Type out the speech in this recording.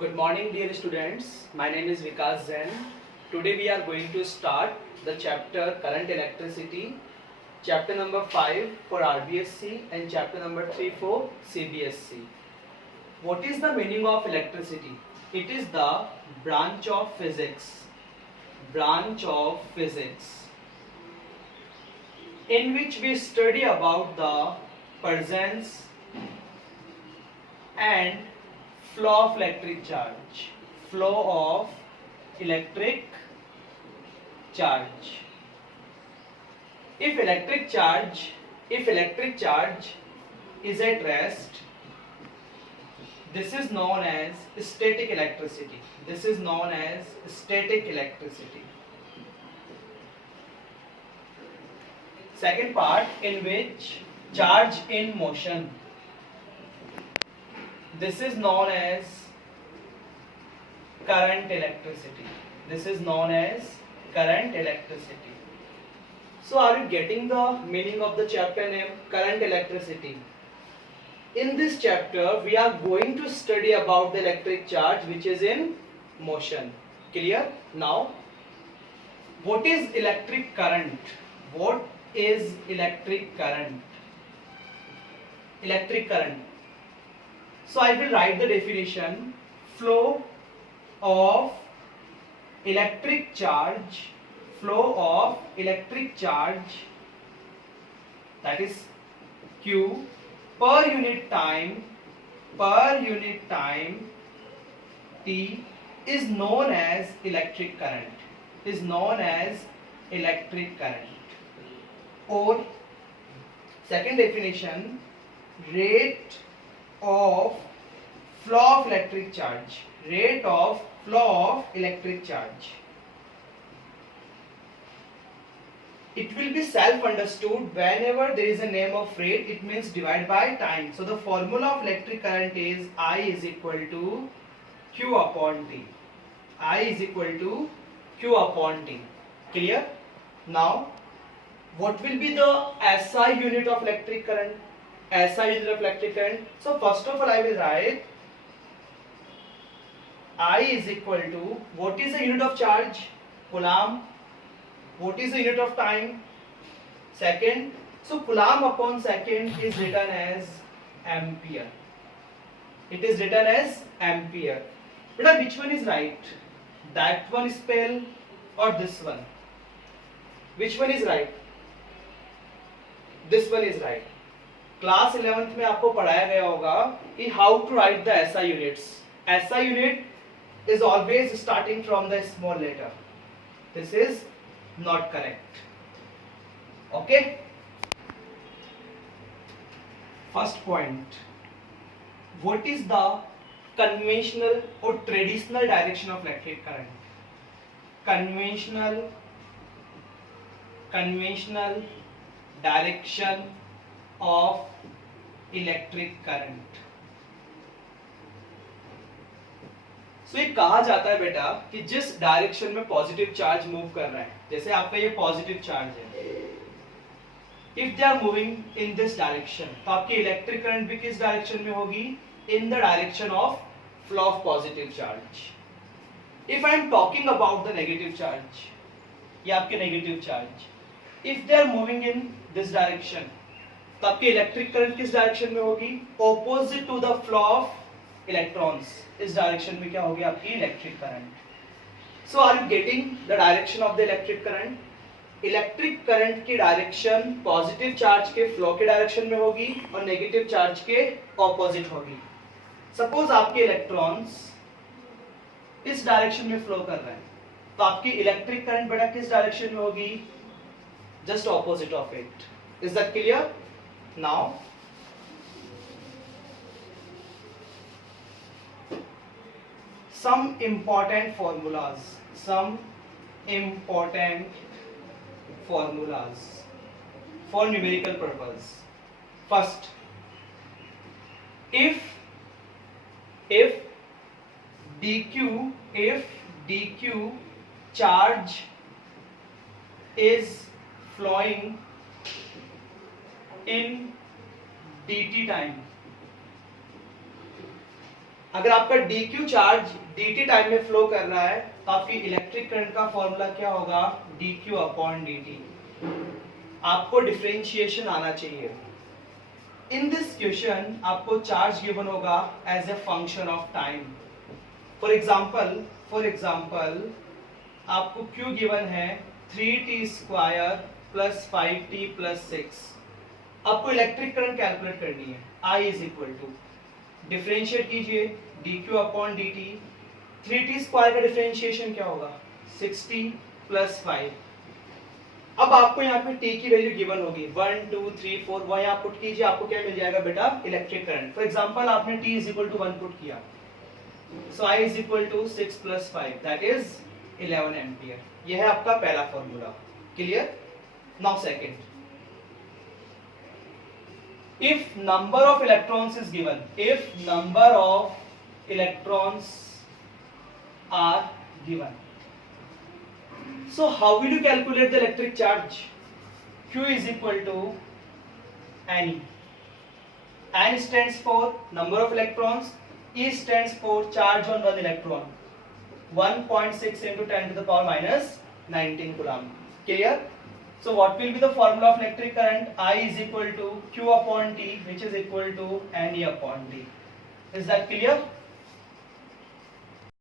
Good morning, dear students. My name is Vikas Zain. Today we are going to start the chapter Current Electricity, chapter number 5 for RBSc and chapter number 3 for CBSc. What is the meaning of electricity? It is the branch of physics in which we study about the presence and flow of electric charge. If electric charge is at rest, this is known as static electricity. Second part, in which charge in motion. This is known as current electricity. So are you getting the meaning of the chapter name, current electricity? In this chapter we are going to study about the electric charge which is in motion. Clear? Now, what is electric current? So I will write the definition. Flow of electric charge, that is Q, per unit time T, is known as electric current. Or second definition, rate of flow of electric charge. It will be self understood whenever there is a name of rate, it means divide by time. So the formula of electric current is I is equal to Q upon T. Clear? Now, what will be the SI unit of electric current? So first of all I will write I is equal to, what is the unit of charge? Coulomb. What is the unit of time? Second. So Coulomb upon second is written as ampere. But which one is right? That one spell or this one? Which one is right? This one is right. Class 11th में आपको पढ़ाया गया होगा कि how to write the SI units. SI unit is always starting from the small letter. This is not correct. Okay? First point. What is the conventional or traditional direction of electric current? Conventional direction of electric current. So ये कहा जाता है बेटा कि जिस direction में positive charge move कर रहा है, जैसे आपका ये पॉजिटिव चार्ज है, if they are moving in this direction, तो आपकी इलेक्ट्रिक करंट भी किस डायरेक्शन में होगी? In the direction of flow of positive charge. If I am talking about the negative charge, ये आपके negative charge, if they are moving in this direction, तो आपकी इलेक्ट्रिक करंट किस डायरेक्शन में होगी? Opposite to the flow of electrons. इस direction में क्या होगी? आपकी electric current. So are you getting the direction of the electric current? Electric current की डायरेक्शन पॉजिटिव चार्ज के फ्लो के डायरेक्शन में होगी और नेगेटिव चार्ज के ऑपोजिट होगी. सपोज आपके इलेक्ट्रॉन्स इस डायरेक्शन में फ्लो कर रहे हैं, तो आपकी इलेक्ट्रिक करंट बेटा किस डायरेक्शन में होगी? Just opposite of it. Is that clear? Now, some important formulas for numerical purpose. First, if dq charge is flowing in dt time, अगर आपका dq चार्ज dt टाइम में फ्लो कर रहा है तो आपकी इलेक्ट्रिक करंट का फॉर्मूला क्या होगा, dq अपॉन dt। आपको डिफरेंशिएशन आना चाहिए। इन दिस क्वेश्चन आपको चार्ज गिवन होगा as a function of time. For example आपको q गिवन है 3t square plus 5t plus 6। आपको इलेक्ट्रिक करंट कैलकुलेट करनी है। I is equal to, differentiate कीजिए dq upon dt। 3t square का differentiation क्या होगा, 6t प्लस 5। अब आपको यहाँ पे t की वैल्यू गिवन होगी 1 2 3 4, वह यहाँ पुट कीजिए, आपको क्या मिल जाएगा बेटा, इलेक्ट्रिक करंट। फॉर एग्जांपल आपने t is equal to 1 put किया, so I is equal to 6 plus 5 that is 11 ampere. यह है आपका पहला formula. Clear? Now second, if number of electrons is given, if number of electrons are given, so how will you calculate the electric charge? Q is equal to Ne. N stands for number of electrons, E stands for charge on one electron, 1.6 into 10 to the power minus 19 coulomb. Clear? So what will be the formula of electric current? I is equal to Q upon T, which is equal to Ne upon T. Is that clear?